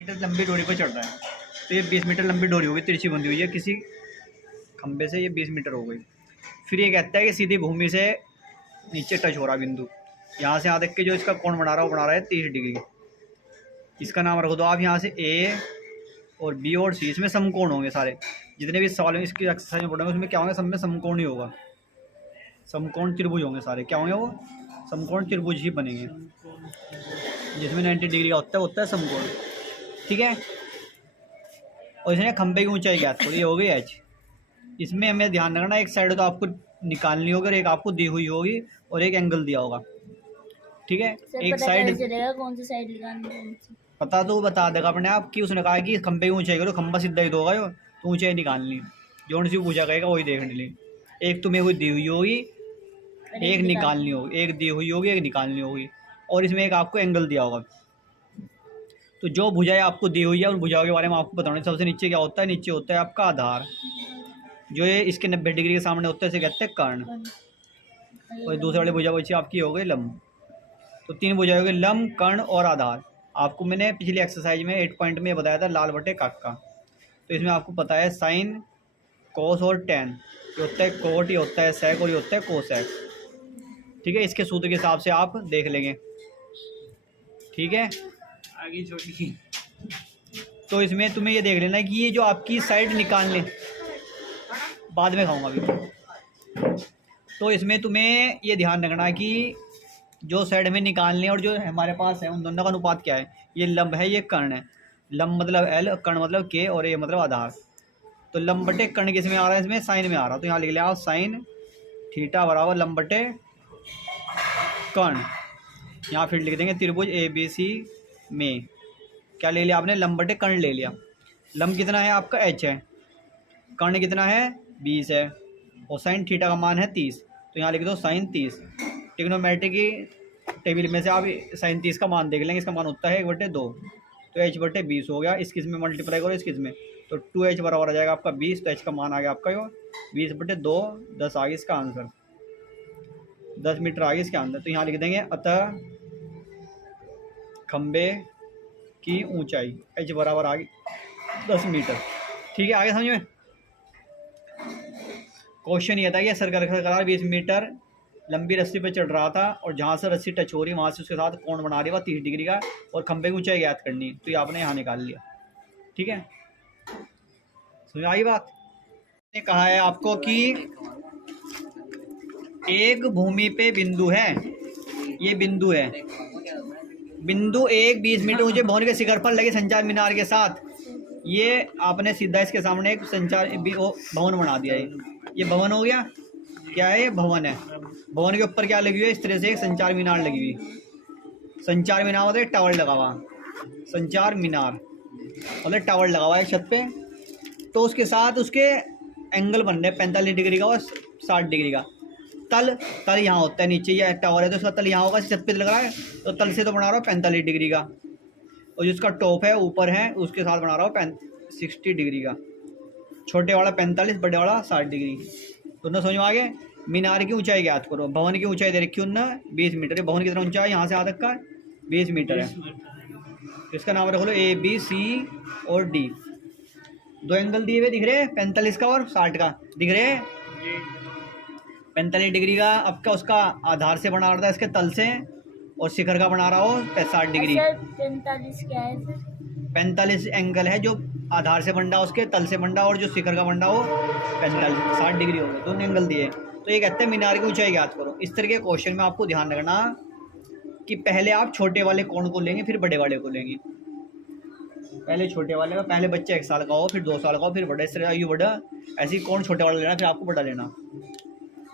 Metre लंबी डोरी पर चढ़ रहा है, तो ये 20 मीटर लंबी डोरी होगी, तिरछी बंधी हुई है किसी खंबे से, ये 20 मीटर हो गई। फिर ये कहता है कि सीधी भूमि से नीचे टच हो रहा बिंदु, यहाँ से यहाँ तक के जो इसका कोण बना रहा है वो बना रहा है 30 डिग्री। इसका नाम रख दो आप यहाँ से ए और बी और सी, इसमें समकोण होंगे सारे जितने भी सवाल में इसकी एक्सरसाइज में पढ़ेंगे उसमें क्या होंगे, सब में समकोण ही होगा, समकोण त्रिभुज होंगे सारे। क्या होंगे वो? समकोण त्रिभुज ही बनेंगे, जिसमें 90 डिग्री का होता है समकोण। ठीक है। और इसमें खंबे की ऊंचाई ज्ञात करो, ये हो गई एच। इसमें हमें ध्यान रखना, एक साइड तो आपको निकालनी होगी और एक आपको दी हुई होगी और एक एंगल दिया होगा। ठीक है। एक साइड कौन सी साइड निकालनी, पता तो बता देगा अपने आप की। उसने कहा कि खंबे की ऊंचाई करो, खंबा सीधा ही तो होगा यो, तो ऊंचाई निकालनी, जो सी पूछा कहेगा वही देखने ली। एक तुम्हें कोई दी हुई होगी, एक निकालनी होगी, एक दी हुई होगी, एक निकालनी होगी, और इसमें एक आपको एंगल दिया होगा। तो जो भुजाएं आपको दी हुई है उन भुजाओं के बारे में आपको बताना। सबसे नीचे क्या होता है? नीचे होता है आपका आधार, जो ये इसके 90 डिग्री के सामने होता है, इसे कहते हैं कर्ण। और दूसरे वाली भुजा बची आपकी हो गई लंब। तो 3 भुजाएं हो गई, लंब, कर्ण और आधार। आपको मैंने पिछली एक्सरसाइज में 8 पॉइंट में बताया था लाल बटे काका। तो इसमें आपको पता है साइन, कोस और टेन। ये होता है कोट, ये होता है सेक और ये होता है कोसेक। ठीक है। इसके सूत्र के हिसाब से आप देख लेंगे। ठीक है। आगे छोटी। तो इसमें तुम्हें ये देख लेना कि ये जो आपकी साइड निकालने, बाद में खाऊंगा अभी। तो इसमें तुम्हें ये ध्यान रखना कि जो साइड में निकालने और जो हमारे पास है उन दोनों का अनुपात क्या है। ये लंब है, ये कर्ण है। लंब मतलब एल, कर्ण मतलब के, और ये मतलब आधार। तो लंब बटे कर्ण किस में आ रहा है? इसमें साइन में आ रहा है। तो यहाँ लिख लिया आप साइन थीटा बराबर लंब बटे कर्ण। यहाँ फिर लिख देंगे त्रिभुज ए बी सी में क्या ले लिया आपने? लंब बटे कर्ण ले लिया। लंब कितना है आपका? एच है। कर्ण कितना है? 20 है। और साइन थीटा का मान है 30। तो यहाँ लिख दो साइन 30। ट्रिग्नोमेट्री की टेबल में से आप साइन 30 का मान देख लेंगे। इसका मान होता है 1/2। तो एच बटे 20 हो गया। इस किस में मल्टीप्लाई करो, इस किस में, तो 2h बराबर आ जाएगा आपका 20। तो एच का मान आ गया आपका 20/2, 10 आ गया इसका आंसर, 10 मीटर आ गया इसका आंसर। तो यहाँ लिख देंगे अतः खंबे की ऊंचाई एच बराबर आ गई 10 मीटर। ठीक है। आगे समझ में। क्वेश्चन ये था कि सर्कल 20 मीटर लंबी रस्सी पर चढ़ रहा था और जहाँ से रस्सी टच हो रही वहाँ से उसके साथ कोण बना रही है 30 डिग्री का, और खंबे की ऊंचाई ज्ञात करनी है। तो ये आपने यहाँ निकाल लिया। ठीक है। समझ आई बात। ने कहा है आपको कि एक भूमि पे बिंदु है, ये बिंदु है, बिंदु एक 20 मीटर ऊंचे भवन के शिखर पर लगे संचार मीनार के साथ। ये आपने सीधा इसके सामने एक संचार भवन बना दिया है। ये भवन हो गया। क्या है? ये भवन है। भवन के ऊपर क्या लगी हुई है? इस तरह से एक संचार मीनार लगी हुई। संचार मीनार मतलब टावर लगा हुआ, संचार मीनार मतलब टावर लगा हुआ है छत पे। तो उसके साथ उसके एंगल बन रहे 45 डिग्री का और 60 डिग्री का। तल यहाँ होता है, नीचे ये टावर है तो उसका तल यहाँ होगा, छत पे लग रहा है तो तल से तो बना रहा हूँ 45 डिग्री का, और जिसका टॉप है ऊपर है उसके साथ बना रहा हूँ 60 डिग्री का। छोटे वाला 45, बड़े वाला 60 डिग्री। दोनों समझ में आ गए। मीनार की ऊंचाई ज्ञात करो। भवन की ऊंचाई दे रखी उन्ना 20 मीटर है। भवन कितना ऊंचा है? यहाँ से यहाँ तक का 20 मीटर है। इसका नाम रख लो ए बी सी और डी। 2 एंगल दिए हुए दिख रहे हैं, 45 का और 60 का दिख रहे हैं। 45 डिग्री का आपका उसका आधार से बना रहा था इसके तल से, और शिखर का बना रहा हो 60 डिग्री। 45 क्या है सर? 45 एंगल है जो आधार से बन रहा उसके तल से बन रहा, और जो शिखर का बन रहा हो 45 60 डिग्री हो गए। 2 एंगल दिए। तो ये कहते हैं मीनार की ऊंचाई ज्ञात करो। इस तरह के क्वेश्चन में आपको ध्यान रखना कि पहले आप छोटे वाले कोण को लेंगे, फिर बड़े वाले को लेंगे। पहले छोटे वाले का, पहले बच्चा 1 साल का हो, फिर 2 साल का हो, फिर बड़े। इस तरह आयु बड़ा, ऐसी कौन छोटे वाला लेना, फिर आपको बड़ा लेना।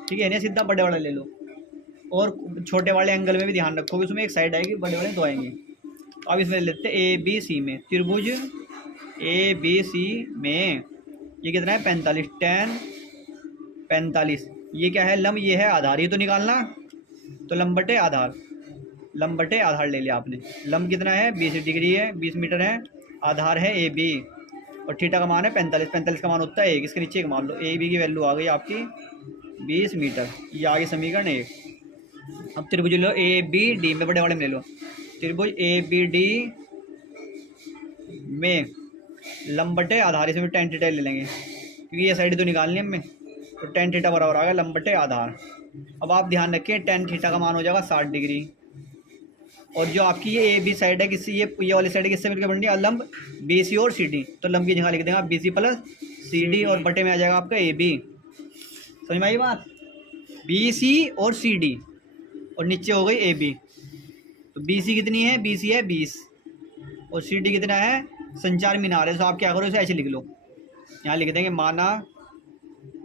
ठीक है। इन्हें सीधा बड़े वाला ले लो। और छोटे वाले एंगल में भी ध्यान रखो कि उसमें एक साइड आएगी, बड़े वाले 2 आएंगे। अब इसमें लेते हैं ए बी सी में, त्रिभुज ए बी सी में ये कितना है? 45, 10 45। ये क्या है? लंब, ये है आधार, ये तो निकालना। तो लंब बटे आधार, लंब बटे आधार ले लिया आपने। लंब कितना है? 20 डिग्री है, 20 मीटर है। आधार है ए बी, और थीटा का मान है 45। 45 का मान होता है 1। इसके नीचे 1 मान लो। ए बी की वैल्यू आ गई आपकी 20 मीटर। ये आगे समीकरण 1। अब त्रिभुज लो ए बी डी में, बड़े वाले में ले लो। त्रिभुज ए बी डी में लंबटे आधार, इसमें टेन थीटा ले लेंगे क्योंकि ये साइड तो निकालनी है हमें, तो टेन थीटा बराबर आ गया लंबटे आधार। अब आप ध्यान रखिए टेन थीटा का मान हो जाएगा 60 डिग्री, और जो आपकी ये ए बी साइड है किससे, ये वाली साइड किससे मिलकर बननी है, लंब बी सी और सी डी, तो लंब की जगह लिख देंगे आप B C plus C D, और बटे में आ जाएगा आपका ए बी। समझ में आई बात, बी सी और सी डी, और नीचे हो गई ए बी। तो बी सी कितनी है, बी सी है 20, और सी डी कितना है, संचार मीनार है, तो आप क्या करो इसे ऐसे लिख लो, यहाँ लिख देंगे माना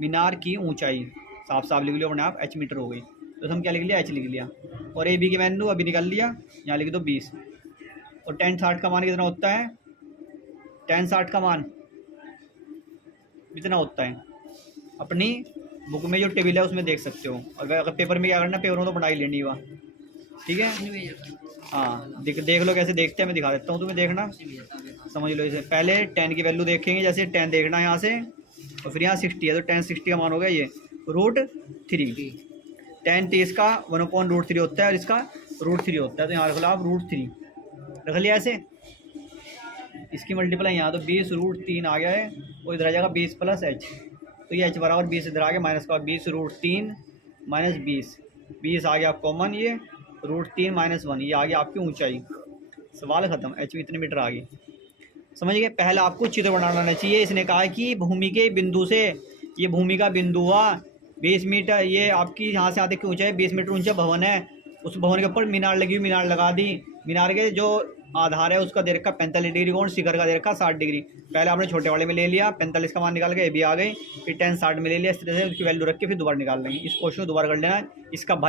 मीनार की ऊंचाई, साफ साफ लिख लो अपने आप, एच मीटर हो गई, तो हम क्या लिख लिया, एच लिख लिया, और ए बी की वैल्यू अभी निकाल लिया, यहाँ लिख दो 20, और टेन 60 का मान कितना होता है, टेन 60 का मान कितना होता है, अपनी बुक में जो टेबल है उसमें देख सकते हो, अगर पेपर में क्या करना, पेपर में तो पढ़ाई लेनी हुआ, ठीक है। हाँ देख लो कैसे देखते हैं, मैं दिखा देता हूँ तुम्हें, देखना समझ लो इसे। पहले 10 की वैल्यू देखेंगे, जैसे 10 देखना है यहाँ से, और फिर यहाँ 60 है, तो 10 60 का मान हो गया ये √3, 10 30 का 1/√3 होता है, और इसका √3 होता है, तो यहाँ रख लो आप √3 रख लिया ऐसे, इसकी मल्टीप्लाई यहाँ, तो 20 √3 आ गया है, और इधर आ जाएगा 20 प्लस एच, तो ये एच बराबर 20 इधर आ गया, माइनस का 20 √3 माइनस 20 आ गया कॉमन, ये √3 माइनस 1, ये आ गया आपकी ऊंचाई, सवाल खत्म, एच में इतने मीटर आ गई। समझ गए, पहले आपको चित्र बनाना चाहिए। इसने कहा कि भूमि के बिंदु से, ये भूमि का बिंदु हुआ 20 मीटर, ये आपकी यहाँ से आते की ऊंचाई 20 मीटर ऊंचा भवन है, उस भवन के ऊपर मीनार लगी हुई, मीनार लगा दी, मीनार के जो आधार है उसका दे रखा 45 डिग्री कोण, शिखर का दे रखा 60 डिग्री। पहले आपने छोटे वाले में ले लिया, 45 का मान निकाल के ये भी आ गई, फिर 10 60 में ले लिया, इस तरह से उसकी वैल्यू रख के फिर दोबारा निकाल लेंगे। इस क्वेश्चन को दोबारा कर लेना, इसका